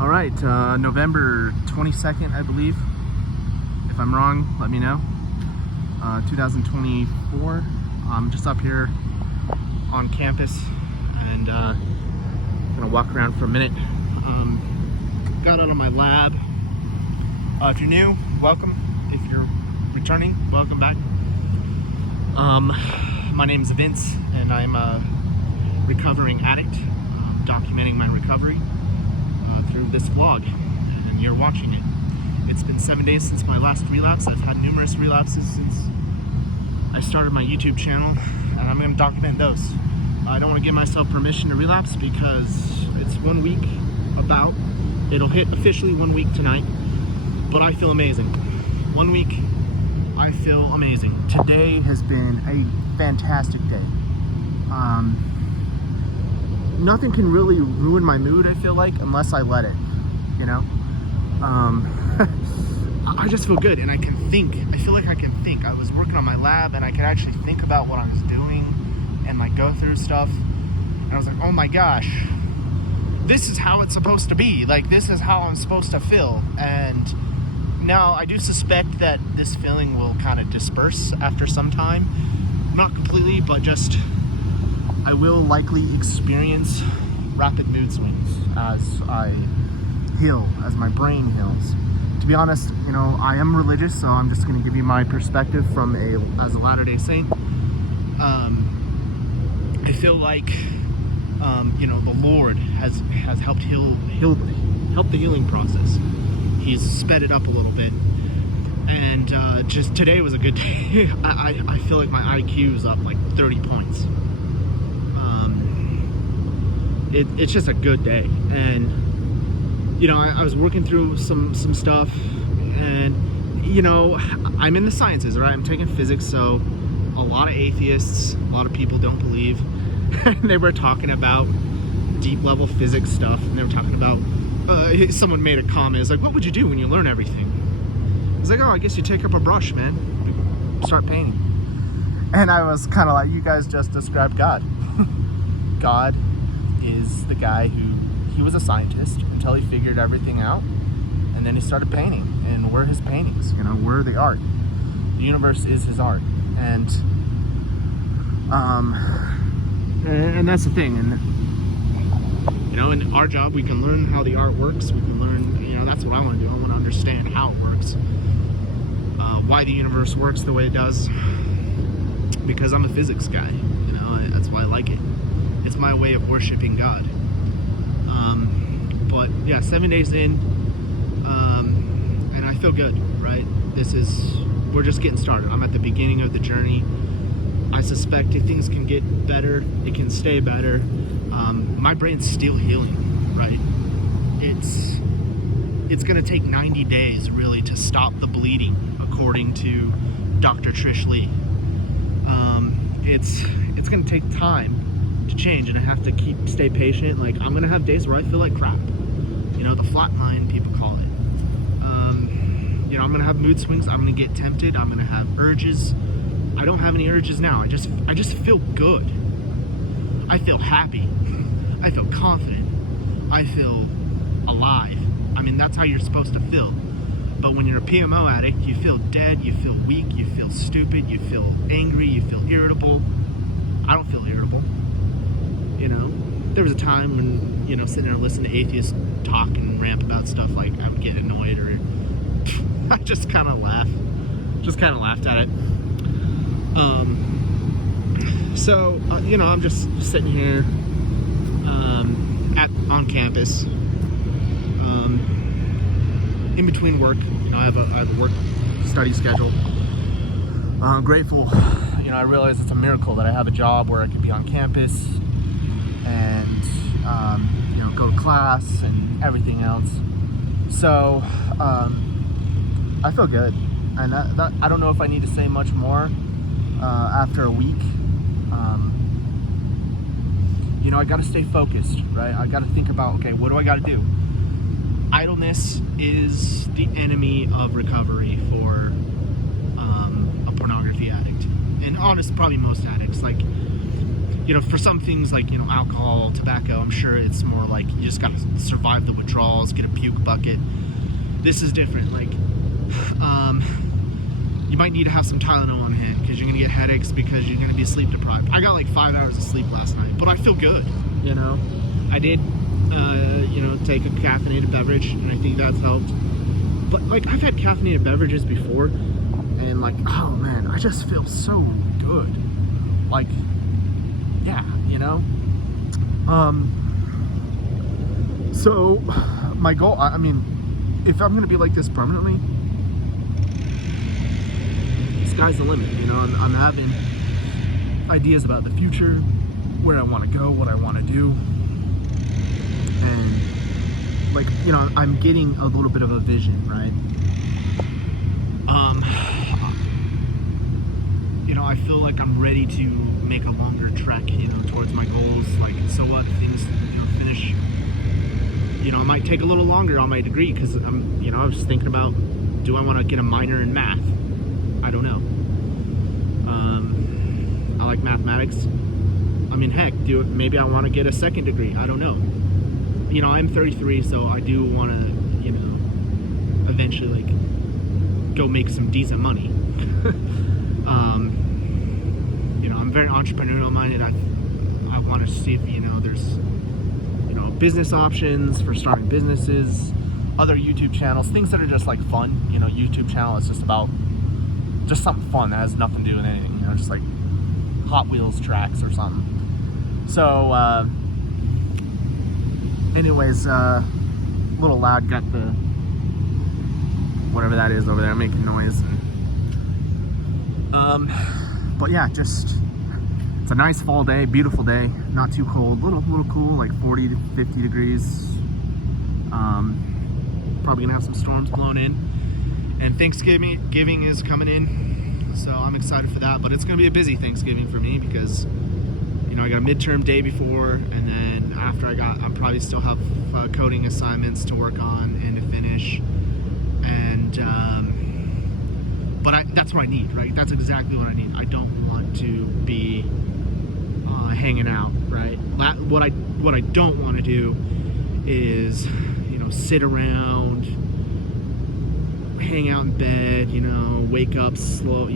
All right, November 22nd, I believe. If I'm wrong, let me know. 2024. I'm just up here on campus and gonna walk around for a minute. Got out of my lab. If you're new, welcome. If you're returning, welcome back. My name is Vince, and I'm a recovering addict, documenting my recovery through this vlog, and you're watching it. It's been 7 days since my last relapse. I've had numerous relapses since I started my YouTube channel, and I'm going to document those. I don't want to give myself permission to relapse because it's 1 week about. It'll hit officially 1 week tonight, but I feel amazing. 1 week, I feel amazing. Today has been a fantastic day. Nothing can really ruin my mood, I feel like, unless I let it, you know? I just feel good, and I can think. I feel like I can think. I was working on my lab, and I could actually think about what I was doing and, like, go through stuff. And I was like, oh my gosh, this is how it's supposed to be. Like, this is how I'm supposed to feel. And now I do suspect that this feeling will kind of disperse after some time. Not completely, but just I will likely experience rapid mood swings as I heal, as my brain heals. To be honest, you know, I am religious, so I'm just going to give you my perspective from as a Latter-day Saint. I feel like, you know, the Lord has helped help the healing process. He's sped it up a little bit, and just today was a good day. I feel like my IQ is up like 30 points. It's just a good day, and you know, I was working through some stuff, and you know, I'm in the sciences, right? I'm taking physics, so a lot of atheists, a lot of people don't believe. They were talking about deep level physics stuff, and they were talking about someone made a comment. It's like, what would you do when you learn everything? It's like, oh, I guess you take up a brush, man, start painting. And I was kind of like, you guys just described God. God is the guy he was a scientist until he figured everything out, and then he started painting, and we're his paintings, you know, we're the art. The universe is his art, and that's the thing. And you know, in our job, we can learn how the art works. We can learn, you know, that's what I want to do. I want to understand how it works, why the universe works the way it does, because I'm a physics guy, you know, that's why I like it. It's my way of worshiping God. But yeah, 7 days in, and I feel good, right? We're just getting started. I'm at the beginning of the journey. I suspect if things can get better, it can stay better. My brain's still healing, right? It's gonna take 90 days really to stop the bleeding, according to Dr. Trish Lee. It's gonna take time to change, and I have to stay patient. Like, I'm gonna have days where I feel like crap, you know, the flat line people call it. You know, I'm gonna have mood swings. I'm gonna get tempted. I'm gonna have urges. I don't have any urges now. I just feel good. I feel happy. I feel confident. I feel alive. I mean, that's how you're supposed to feel. But when you're a PMO addict, you feel dead, you feel weak, you feel stupid, you feel angry, you feel irritable. I don't feel irritable. You know, there was a time when, you know, sitting there listening to atheists talk and rant about stuff, like, I would get annoyed, or I just kind of laughed at it. So, you know, I'm just sitting here on campus, in between work. You know, I have a work study schedule. I'm grateful. You know, I realize it's a miracle that I have a job where I could be on campus and you know, go to class and everything else. So I feel good, and that I don't know if I need to say much more after a week. You know, I got to stay focused, right? I got to think about, okay, what do I got to do? Idleness is the enemy of recovery for a pornography addict, and honestly, probably most addicts. Like, for some things like, alcohol, tobacco, I'm sure it's more like you just gotta survive the withdrawals, get a puke bucket. This is different. Like, you might need to have some Tylenol on hand because you're gonna get headaches because you're gonna be sleep deprived. I got like 5 hours of sleep last night, but I feel good. I did, take a caffeinated beverage, and I think that's helped. But like, I've had caffeinated beverages before, and like, oh man, I just feel so good. Like, yeah, So my goal, I mean, if I'm gonna be like this permanently, sky's the limit. I'm having ideas about the future, where I want to go, what I want to do, and like, I'm getting a little bit of a vision, right? I feel like I'm ready to make a longer trek, towards my goals. Like, so what if things, finish, it might take a little longer on my degree, because I'm, I was thinking about, do I want to get a minor in math? I don't know. I like mathematics. I mean, heck, maybe I want to get a second degree. I don't know. I'm 33, so I do want to, eventually, like, go make some decent money. I'm very entrepreneurial minded. I want to see if, there's, business options for starting businesses, other YouTube channels, things that are just like fun. YouTube channel is just about just something fun that has nothing to do with anything, just like Hot Wheels tracks or something. So, anyways, little lad got the, whatever that is over there, making noise. But yeah, just, it's a nice fall day, beautiful day, not too cold, little cool, like 40 to 50 degrees. Probably gonna have some storms blown in, and Thanksgiving is coming in, so I'm excited for that. But it's gonna be a busy Thanksgiving for me because, I got a midterm day before, and then after I'll probably still have coding assignments to work on and to finish, and but that's what I need, right? That's exactly what I need. I don't want to be hanging out, right? What I don't want to do is, sit around, hang out in bed, wake up slow,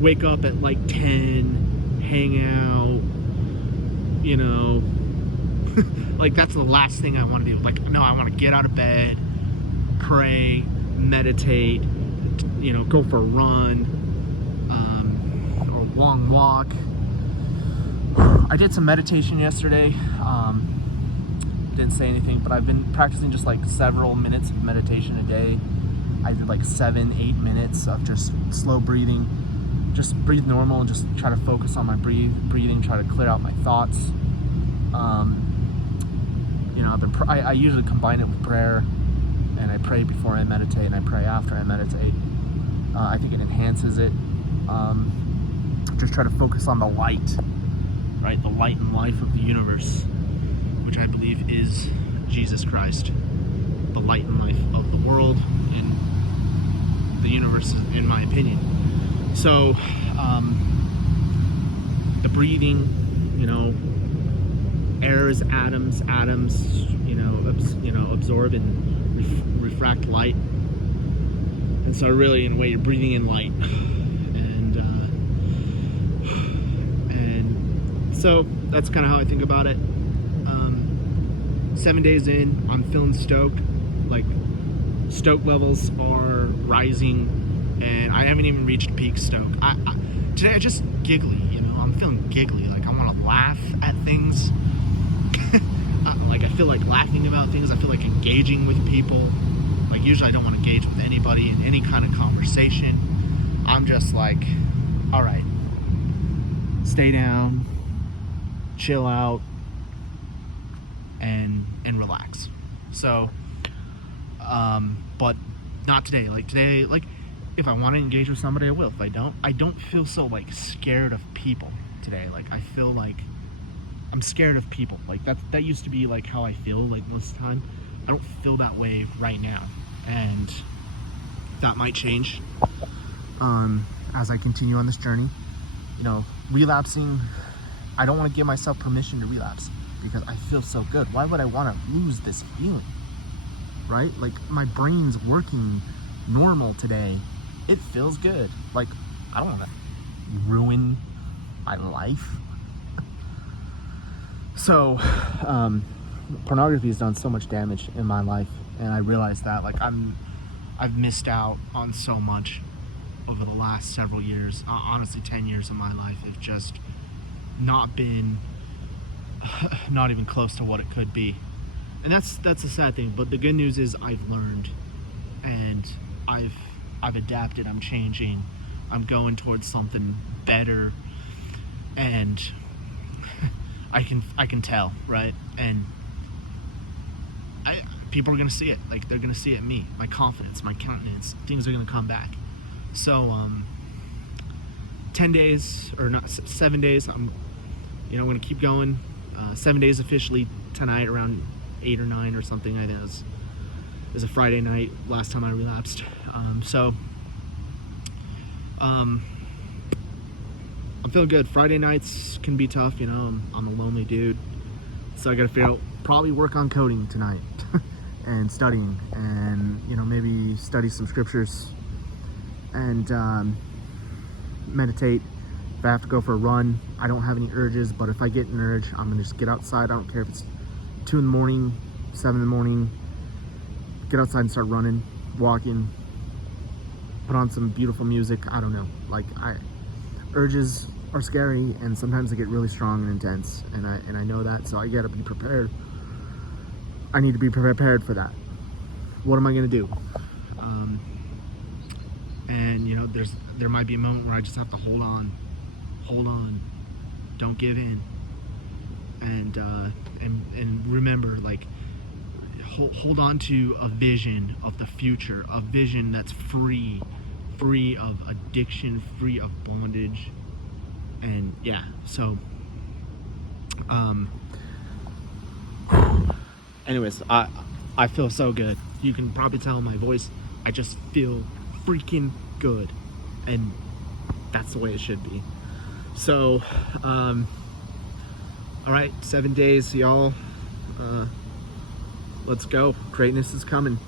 wake up at like 10, hang out, like, that's the last thing I want to do. Like, no, I want to get out of bed, pray, meditate, go for a run, or a long walk. I did some meditation yesterday. Didn't say anything, but I've been practicing just like several minutes of meditation a day. I did like 7-8 minutes of just slow breathing, just breathe normal and just try to focus on my breathing, try to clear out my thoughts. I usually combine it with prayer, and I pray before I meditate and I pray after I meditate. I think it enhances it. Just try to focus on the light, right? The light and life of the universe, which I believe is Jesus Christ, the light and life of the world and the universe, in my opinion. So, the breathing, air is atoms, absorb and refract light. And so really, in a way, you're breathing in light. And so that's kind of how I think about it. 7 days in, I'm feeling stoked. Like, stoke levels are rising, and I haven't even reached peak stoke. Today I just giggly, I'm feeling giggly. Like, I want to laugh at things. Like, I feel like laughing about things. I feel like engaging with people. Like, usually I don't want to engage with anybody in any kind of conversation. I'm just like, all right, stay down, chill out, and relax. So, but not today. Like, today, like, if I want to engage with somebody, I will. If I don't feel so, like, scared of people today. Like, I feel like I'm scared of people. Like, that used to be, like, how I feel, like, most of the time. I don't feel that way right now, and that might change as I continue on this journey. Relapsing I don't want to give myself permission to relapse because I feel so good. Why would I want to lose this feeling, right? Like, my brain's working normal today. It feels good. Like, I don't want to ruin my life. So, pornography has done so much damage in my life, and I realize that, like, I've missed out on so much over the last several years. Honestly, 10 years of my life have just not been not even close to what it could be. And that's a sad thing, but the good news is I've learned, and I've adapted. I'm changing. I'm going towards something better, and I can tell, right? And people are gonna see it. Like, they're gonna see it in me, my confidence, my countenance. Things are gonna come back. So 10 days, or not, 7 days. I'm gonna keep going. 7 days officially tonight around 8 or 9 or something. I think it was a Friday night last time I relapsed. I'm feeling good. Friday nights can be tough, I'm a lonely dude, so I gotta figure out, probably work on coding tonight and studying, and maybe study some scriptures and meditate. If I have to go for a run, I don't have any urges, but if I get an urge, I'm gonna just get outside. I don't care if it's 2 in the morning, 7 in the morning. Get outside and start running, walking, put on some beautiful music. I don't know, like, urges are scary, and sometimes they get really strong and intense, and I know that, so I gotta be prepared. I need to be prepared for that. What am I gonna do? And there might be a moment where I just have to hold on, don't give in, and remember, like, hold on to a vision of the future, a vision that's free of addiction, free of bondage. And yeah, so anyways, I feel so good. You can probably tell in my voice, I just feel freaking good, and that's the way it should be. So all right, 7 days, y'all. Let's go. Greatness is coming.